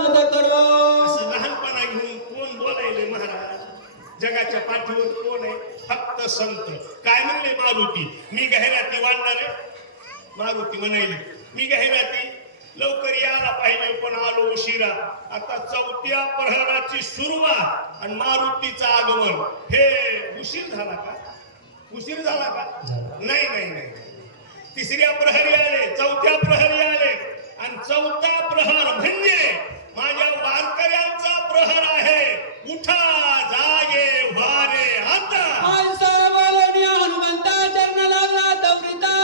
असं लहानपणा घेऊन कोण बोलायले महाराज? जगाच्या पाठीवर कोण आहे? फक्त संत. काय म्हणले मारुती? मी गहिराती वाढणार आहे. मारुती म्हणाले मी गहिराती लवकर यायला पाहिजे पण आलो उशिरा. आता 4थ्या प्रहराची सुरुवात आणि मारुतीचं आगमन. हे उशीर झाला का? उशीर झाला का? नाही नाही नाही. 3ऱ्या प्रहरी आले, 4थ्या प्रहरी आले आणि 4था प्रहर म्हणजे माझ्या वारकऱ्यांचा प्रहर आहे. उठा जागे वारे आता. हनुमंता चरण लागला तवरिता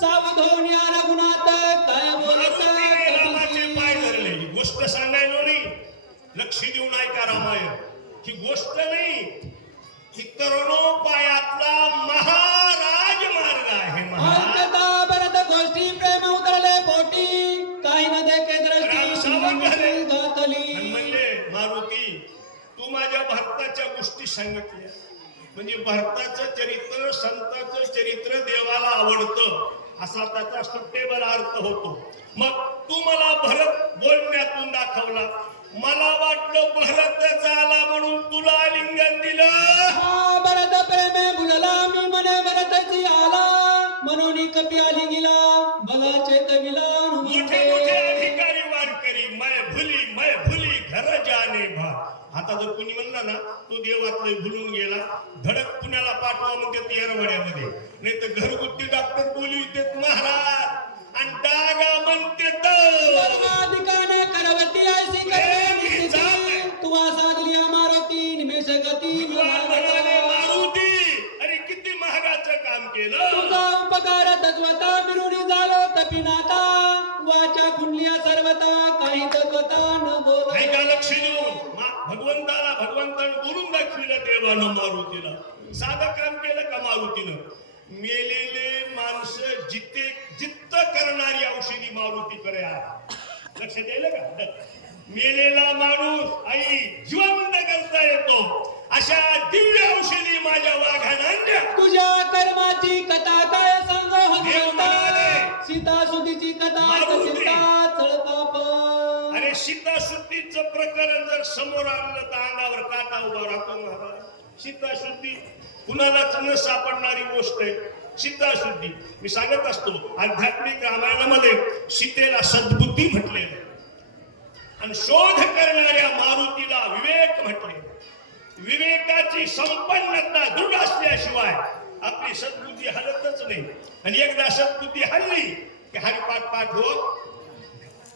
सावधोन्या रघुनाथ काय बोलता. रामाचे पाय धरले. ही गोष्ट सांगायलो नाही, लक्ष देऊन ऐका रामायण. ही गोष्ट नाही, ही तरुणोपायातला महाराज मार्ग आहे. भरत गोष्टी प्रेम उतरले पोटी काही न देखे दृष्टी घातली. म्हणले मारुती तू माझ्या भरताच्या गोष्टी सांगितल्या म्हणजे भरताचं चरित्र, संताचं चरित्र देवाला आवडतं असा त्याचा सुटेबल अर्थ होतो. मग तू मला भरत बोलण्यातून दाखवला. मला वाटलं भरत झाला म्हणून तुला लिंगन दिलं. भरत प्रेमे बुडला मी मने भरतची आला म्हणून कपी आली गेला बघा चेतविला. मोठे मोठे अधिकारी वारकरी मैं भुली घर जाणे भा. आता जर कोणी म्हणला ना तो देवातलं भुलून गेला, धडक पुण्याला पाठवा म्हणते येरवड्यामध्ये, नाही तर घरगुती डॉक्टर बोलवितेत महाराज आणि डागा म्हणते अधिकाने करवती ऐसी करे तू असा दिली मारुती निमेष गती. मारुती अरे किती महागाचं काम केलं. तुझा उपकार तत्वता मिळून झालो तपिनाता वाचा खुंडलिया सर्वता काही तत्वता न बोल. ऐका लक्ष देऊन भगवंतानं बोलून दाखविलं देवानं मारुतीला. साधं काम केलं का मारुतीनं? मेलेले माणसं जित्त करणारी औषधी मारुतीकडे आहे. लक्षात येईल का? मेलेला माणूस आई जिवंत करता येतो अशा दिव्य औषधी माझ्या वाघाने. तुझ्या कर्माची कथा काय सांगो सीता सुधीची कथा अरे सीता शुद्धीचं प्रकरण जर समोर आणलं तर अंगावर काटा उभा राहतो महाराज. सीता शुद्धी कुणालाच न सापडणारी गोष्ट आहे. सीता शुद्धी मी सांगत असतो आध्यात्मिक रामायणामध्ये सीतेला सद्बुद्धी म्हटलेलं आणि शोध करणाऱ्या मारुतीला विवेक म्हटले. विवेकाची संपन्नता दृढ असल्याशिवाय आपली सद्बुद्धी हलतच नाही. आणि एकदा सद्बुद्धी हल्ली की हरिपाठ पाठ होत,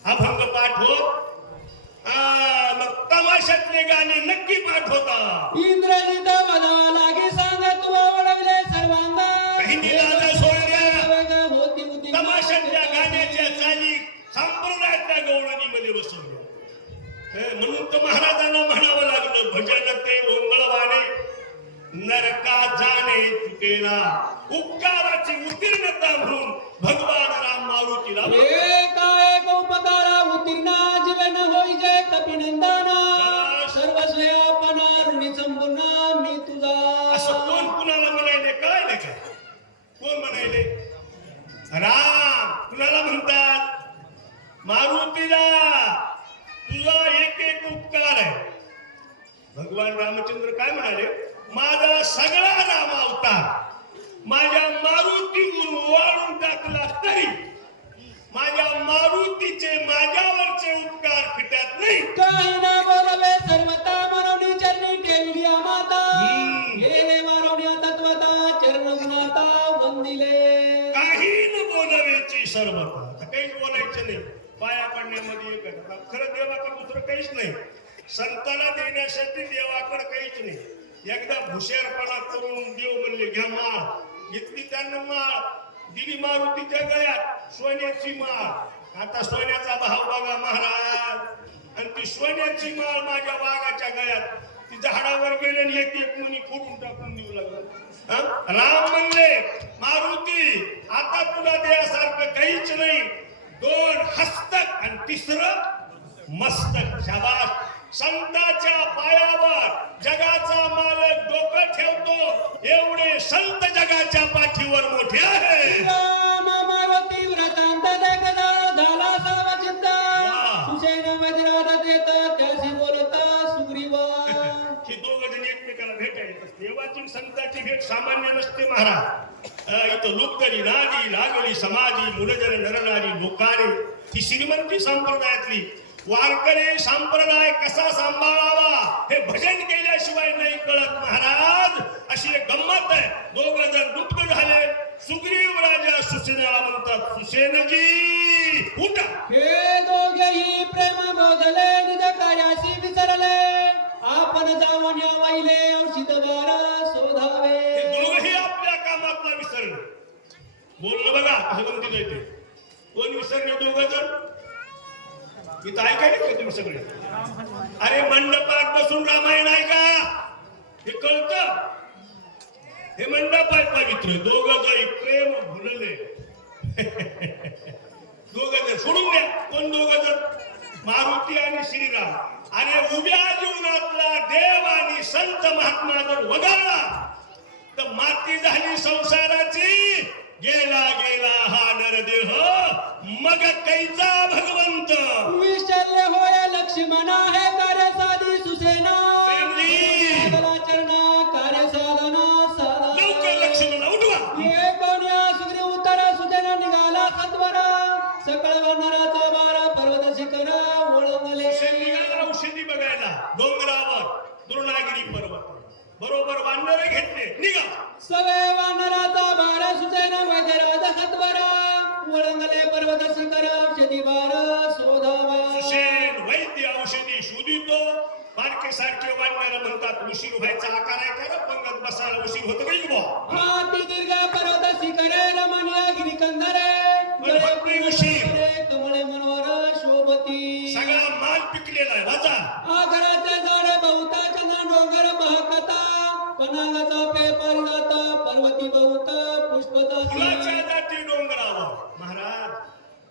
अभंग पाठ होत, मग तमाशातले गाणे नक्की पाठ होता. इंद्रजित वदा लागे सांग तू आवडले सर्वांगा काही निलाला सोडल्या तमाशातल्या गाण्याच्या चाली संप्रदायातल्या गवळणीमध्ये बसवल्या. म्हणून तर महाराजांना म्हणावं लागलं भजन ते ओंगळवाने नरका जाणे चुकेला. उपकाराची उत्तीर्णता म्हणून भगवान राम मारुतीला एक उपकारा उत्तीर्ण जीवन होई जय कपिनंदना सर्वस्व आपणा ऋणी संपूर्ण मी तुझा. असं कोण कुणाला म्हणायले कळायले का? कोण म्हणायले? राम कुणाला म्हणतात? मारुतीला. तुझा एक एक उपकार आहे. भगवान रामचंद्र काय म्हणाले? माझा सगळा राम अवतार माझ्या मारुतीवरून वाढून टाकला तरी माझ्या मारुतीचे माझ्यावरचे उपकार फिटत नाही. काही ना बोलवे सर्वता म्हणून चरणी ठेवली माता गेले वारवण्या तत्वता चरण गुणाता वंदिले. काही न बोलवेची सर्वता. काहीच बोलायचं नाही. पाया पडण्यामध्ये एक खरं देवाकडे दुसरं काहीच नाही. संताला देण्यासाठी देवाकडे काहीच नाही. एकदा भुशेरपणा करून देव म्हणले घ्या माळ. घेतली त्यांना माळ दिली मारुतीच्या गळ्यात सोन्याची माळ. आता सोन्याचा भाव बघा महाराज. आणि ती सोन्याची माळ माझ्या वाघाच्या गळ्यात. ती झाडावर गेले आणि एक एक मुनी फोडून टाकून देऊ लागला. राम म्हणले मारुती आता तुला देण्यासारखं काहीच नाही. 2 हस्तक आणि 3रं मस्तक. शाबास. संताच्या पायावर जगाचा मालक डोकं ठेवतो एवढे संत जगाच्या पाठीवर मोठे आहे. मारुती व्रतांत देखदा झाला सर्व चिंता सुशेन वज्रात सामान्य नसते महाराज. इथं लुप्तरी नादी लागली समाधी मुलजन नरनारी लोकारे. ही श्रीमंती संप्रदायातली. वारकरी संप्रदाय कसा सांभाळावा हे भजन केल्याशिवाय नाही कळत महाराज. अशी एक गंमत आहे. दोघ जण लुप्त झाले. सुग्रीव राजा सुसेनाला म्हणतात, सुसेनजी उठा. हे दोघेही प्रेम बोधले निज कार्याशी विसरले. आपण जाऊन या वाहिले औषध बारा शोधावे. हे दोघही आपल्या कामातला विसरले. बोलणं बघा कसं गमतीला येते. कोण विसरले दोघ जण? इथं ऐकायला का तुम्ही सगळे? अरे मंडपात बसून रामायण ऐका. हे कळतं. हे मंडप आहे पवित्र. दोघ जण प्रेम भुलले. दोघ जण सोडून द्या. कोण दोघ जण? मारुती आणि श्रीराम. आणि उभ्या जीवनातला देव आणि संत महात्मा जर वगळला तर माती झाली संसाराची. गेला गेला हा नरदेह मग कैचा भगवंत. विसरले होय लक्ष्मणा हे कार्य साधी सुसेना. चरणा कार्य साधना लवकर लक्ष्मण उठवा. हे कोण्या सुग्रीव उत्तर सुसेना निघाला सत्वरा. सकळ वानराचा बारा पर्वत शिखर वळवले. निघाला औषधी बघायला डोंगरावर द्रोणागिरी पर्वत. बरोबर वानर घेतले. निघा. सवे वानराचा बारा सुसेना वैद्यराज सत्वरा. वळंगले पर्वत शिखर औषधी बारा शोधावा. सुसेन वैद्य औषधी शोधितो. बारके सारखे वानर म्हणतात उशीर व्हायचा आकार आहे का? पंगत बसायला उशीर होतो काही बुवा. हाती दीर्घ पर्वत शिखरे रमणीय गिरी कंदरे. कमळे मनोहर शोभती. सगळा माल पिकलेला आहे. वाचा. आगराच्या झाडे बहुता चंद्र डोंगर महकता. पनागाचा पे परिजात पर्वती बहुत पुष्पता. फुलाच्या जाती डोंगरावर महाराज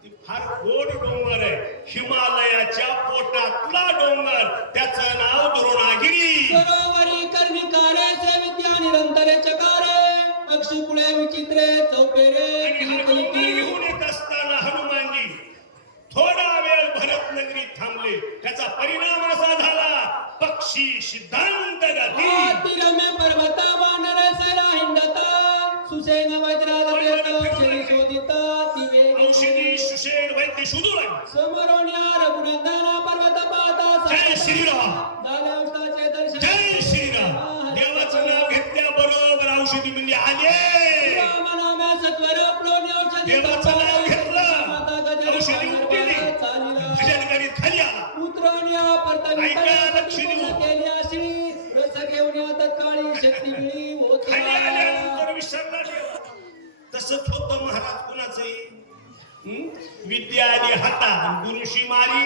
ती फार गोड डोंगर आहे. हिमालयाच्या पोटातला डोंगर. त्याचं नाव द्रोणागिरी. सरोवरी कर्णिकारे सेवित्या निरंतरे चकारे. अक्षुकुळे विचित्रे चौपेरे. आणि हा डोंगर घेऊन येत असताना हनुमानजी थोडा वेळ भरत नगरीत थांबले. त्याचा परिणाम असा झाला पक्षी सिद्धांत गती. तिरमे पर्वता वानर सैरा हिंडता. सुसेन वज्रात शरी शोधिता दिवे. औषधी सुसेन वैद्य शोधू लागले. समरोण्या रघुनंदना पर्वत पाहता. जय श्रीराम. झाल्या औषधाचे दर्शन. जय श्रीराम. देवाचं नाव घेतल्याबरोबर औषधी म्हणजे आले. राम नामे सत्वर प्लोणी औषधी. देवाचं नाव घेतलं औषधी उठली. भजन करीत खाली आला. पुत्रोण्या ऐका, लक्ष्मी. केली अशी रस घेऊन या तत्काळी शक्ती मिळी होत. खाली आल्यानंतर विसरला देव. तसंच होतं महाराज कुणाचंही. विद्या आली हातात गुरुशी मारी.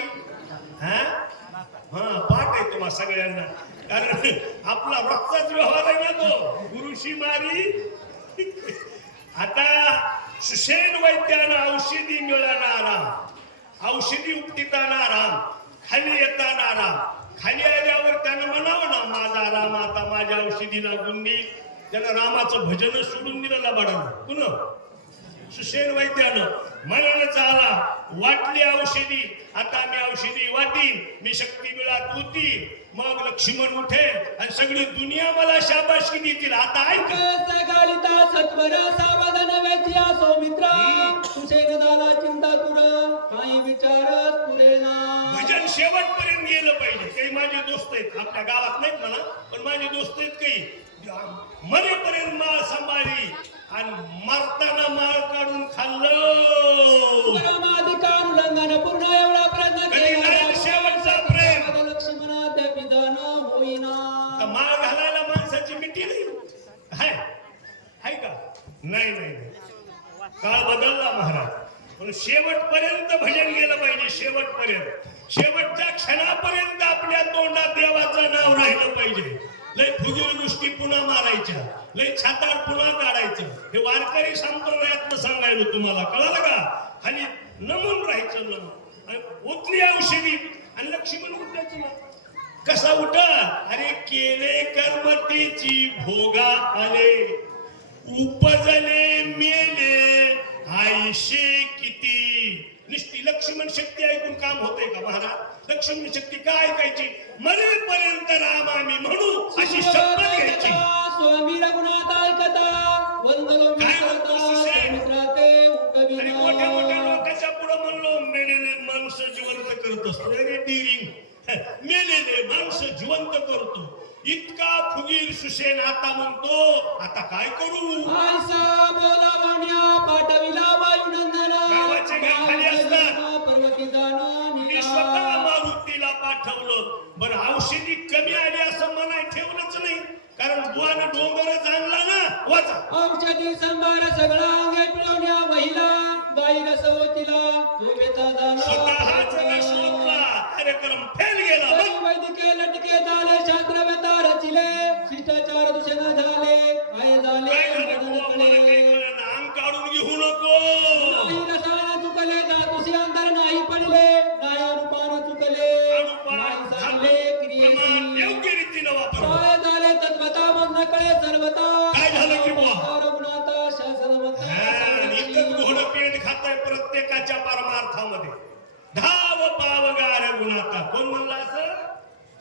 हा पाठ आहे तुम्हा सगळ्यांना. कारण आपला रोजचाच व्यवहार आहे ना तो. गुरुशी मारी. आता सुसेन वैद्यानं औषधी मिळणारा. औषधी उपटिताना राम. खाली येताना राम. खाली आल्यावर त्यानं म्हणावं ना माझा राम आता माझ्या औषधीला गुंडी. त्यानं रामाचं भजन सोडून दिलं लबाडानं. पुन्हा सुसेन वैद्यानं मनानं चाला वाटली औषधी. आता मी औषधी वाटीन. मी शक्ती मिळत होती. मग लक्ष्मण उठेल आणि सगळी दुनिया मला शाबासकी देतील. आता ऐक. सगालिता सत्वर सावधान वेचिया सौमित्र. सुसेन झाला चिंता तुर काही विचार पुरेना. भजन शेवटपर्यंत गेलं पाहिजे. काही माझे दोस्त आहेत आपल्या गावात नाहीत म्हणा पण माझे दोस्त आहेत काही. मरेपर्यंत माळ सांभाळली आणि मरताना माळ काढून खाल्लं. अधिकार उल्लंघन पूर्ण एवढा प्रयत्न केला. शेवटचा प्रेम. लक्ष्मणा त्या विधान होईना. माळ घालायला माणसाची मिठी नाही हाय का? नाही नाही. काळ बदलला महाराज. पण शेवटपर्यंत भजन गेलं पाहिजे. शेवटपर्यंत. शेवटच्या क्षणापर्यंत आपल्या तोंडात देवाचं नाव राहिलं पाहिजे. लय फुगीर गोष्टी पुन्हा मारायच्या. लय छाताड पुन्हा काढायचं. हे वारकरी संप्रदायातलं सांगायला तुम्हाला कळलं का? खाली नमून राहायचं. नमून ओतली औषधी आणि लक्ष्मण उठायचं ना. कसा उठा? अरे केले कर्मतेची भोगा आले. उपजले मेले आयशे किती. निष्ठी लक्ष्मण शक्ती ऐकून काम होते का महाराज? लक्ष्मण शक्ती काय ऐकायची? मरेपर्यंत राम आम्ही म्हणू अशी शपथ घ्यायची. स्वामी रघुनाथ ऐकता वंदलो मी काय म्हणतो करता सुशेन? मित्राते आणि मोठ्या मोठ्या उठविना लोकांच्या पुढे म्हणलो मेलेले माणसं जिवंत करत असतो अरे डिरिंग मेलेले माणसं जिवंत करतो इतका फुगीर सुशेन आता म्हणतो आता काय करू आयसा बोला वाण्या पाठविला वायुनंदना गावाचे घर खाली असतात. पर्वती जाणा मी स्वतः मारुतीला पाठवलं बरं औषधी कमी आली असं मनाय ठेवलंच नाही कारण बुवानं डोंगरच आणला ना वाचा औषधी संभार सगळा अंगे पिळवण्या वहिला गाई रसवतीला झोपेचा स्वतःच झाला शोधला कार्यक्रम फेल गेला बघ. वैदिके लटके झाले शास्त्र व्यता रचिले शिष्टाचार दूषण झाले आय झाले काय झालं बुवा मला काही कळेना अंग काढून घेऊ नको नाही रसायन चुकले दातुसी अंतर नाही पडले नाही अनुपान चुकले नाही चालले प्रमाण क्रियेची योग्य रीतीनं वापर काय झाले तत्वता बंध कळे सर्वता काय झालं की बुवा? रघुनाथा शासन इथंच घोडं पेंड खाताय प्रत्येकाच्या परमार्थामध्ये धाव पावगा रघुनाथा कोण म्हणला असं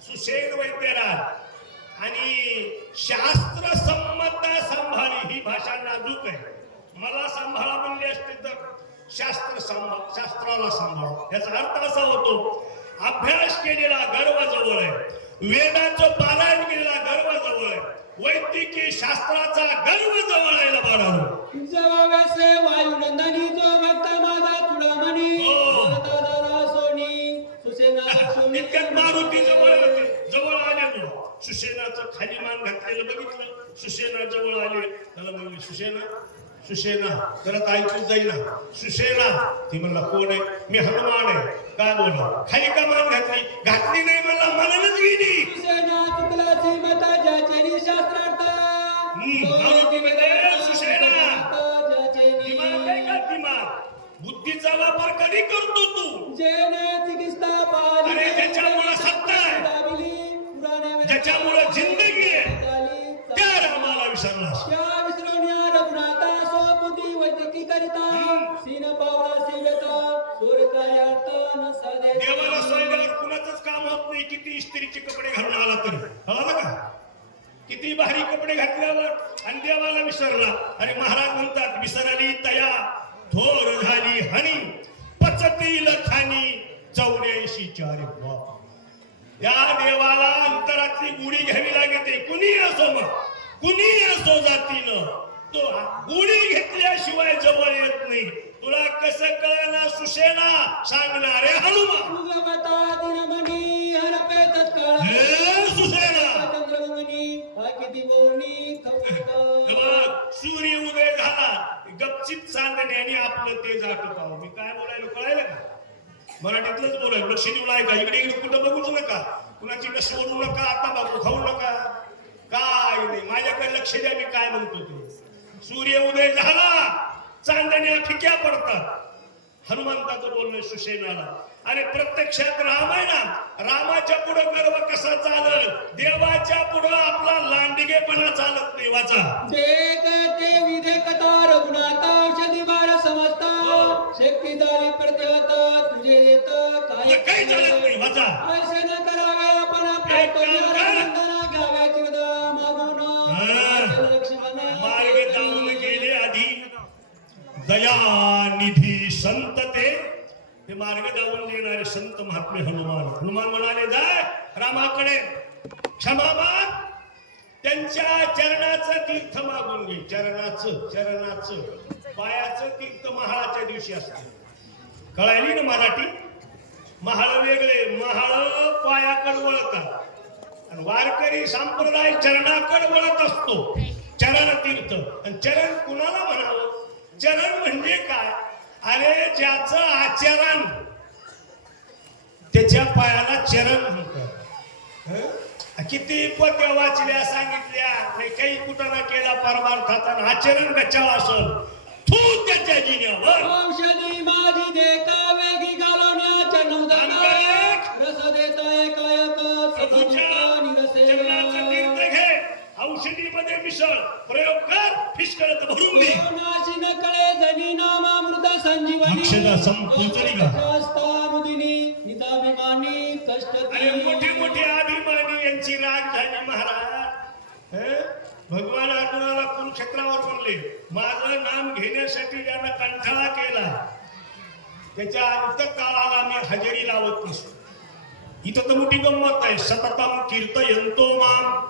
सुशेन वैद्यराज आणि शास्त्र संमता सांभाळी ही भाषा नाजूक आहे मला सांभाळा म्हणले असते तर शास्त्राला सांभाळ याचा अर्थ असा होतो अभ्यास केलेला गर्वाजवळ आहे वेदाचं पारायण केलेला गर्वाजवळ आहे वैद्यकीय शास्त्राचा गर्व जवळ आहे बाळांनो जवावेसे वायुनंदनी जो भक्त माझा चुडामणी हो. बोलता जरा सोनी सुसेना लक्ष्मी इतक्यात मारुती जवळ होते जवळ आले तो सुशेनाचं खाली मान घातलेलं बघितलं सुशेना जवळ आले त्याला म्हणले सुशेना जरा ऐकून जाईना सुशेना ती म्हणला कोण आहे मी हनुमान आहे काय बोला खाली का मान घातली नाही मला मनानच गेली सुसेना चुकलाची मता ज्याचे शास्त्रार्थ मारुती मध्ये सुशेना दिमाग आहे का ज्याचे दिमाग बुद्धीचा वापर कधी करतो तू जेने चिकित्सा पाली अरे ज्याच्यामुळे सत्ता आहे ज्याच्यामुळे जिंदगी आहे त्या रामाला विसरलास त्या विसरवण्या रघुनाथा स्वबुद्धी वैद्यकी करिता सीन पावला सीवेता सूर्यकार्यार्थ न साधे देवाला सोडल्यावर कुणाचंच काम होत नाही किती इस्त्रीचे कपडे घालून आला तरी कळालं का किती भारी कपडे घातल्यावर आणि देवाला विसरला आणि महाराज म्हणतात विसरली तया थोर झाली हनी पचतील खानी 84 चारे बाप या देवाला अंतरातली गुढी घ्यावी लागते कुणी असो मग कुणी असो जातीनं तो गुढी घेतल्याशिवाय जवळ येत नाही तुला कसं कळणार सुशेना सांगणारे हनुमान उगवता दिनमणी हरपे तत्काळ हे सुशेना चंद्रमणी हा किती बोलणी खवळता बघ, सूर्य उदय झाला गपचित चांदण्याने आपलं तेज आटोपावं मी काय बोलायलो कळायला का मराठीतलंच बोलायलो लक्ष देऊ नका इकडे कुठं बघूच नका कुणाची लक्ष ओढू नका आता बघू खाऊ नका काय नाही माझ्याकडे लक्ष द्या मी काय म्हणतो ते सूर्य उदय झाला चांदण्या फिक्या पडतात हनुमंताचं बोलणं सुशेनाला आणि प्रत्यक्षात राम आहे ना रामाच्या पुढे गर्व कसा चालत देवाच्या पुढे आपला लांडगेपणा चालत नाही वाचा देखते विधेकता रघुनाथा औषधी बार समजता शक्तीदारी प्रत्यहता तुझे देत तुला काही चालत नाही वाचा ऐसे न करावे आपण आपल्या कल्याणानंदना घ्यावे चिरद मागून लक्ष्मण मार्ग जाऊन गेले आधी दयानिधी संत ते मार्ग जाऊन देणारे संत महात्मे हनुमान म्हणाले जाय रामाकडे क्षमा माग त्यांच्या चरणाचं तीर्थ मागून घे चरणाचं पायाचं तीर्थ महाळाच्या दिवशी असतं कळायली ना मराठी महाळ वेगळे महाळ पायाकडे वळतात आणि वारकरी संप्रदाय चरणाकडे वळत असतो चरण तीर्थ आणि चरण कुणाला म्हणावं चरण म्हणजे काय अरे ज्याचं आचरण त्याच्या पायाला चरण म्हणतात किती पत्या वाचल्या सांगितल्या काही कुठं ना केला परमार्थाचा आचरण कशाला असल तू त्याच्या जिन्यावर औषधी माझी देखा वेगी घालवण्याच्या नवदाना रस देतोय कायक चरणाचं तीर्थ घे औषधीमध्ये मिसळ प्रयोग कर फिसकळत भरून घे नाशी न कळे जनी नामामृत संजीवनी अक्षदा संपूचली का? शास्त्रानुदिनी निताभिमानी कष्ट अरे मोठे मोठे अभिमानी यांची राग झाली महाराज भगवान अर्जुनाला कुरुक्षेत्रावर म्हणले माझं नाम घेण्यासाठी ज्यानं कंटाळा केला त्याच्या अंतकाळाला मी हजेरी लावत नसतो. इथं तर मोठी गंमत आहे. सततम कीर्तयंतो माम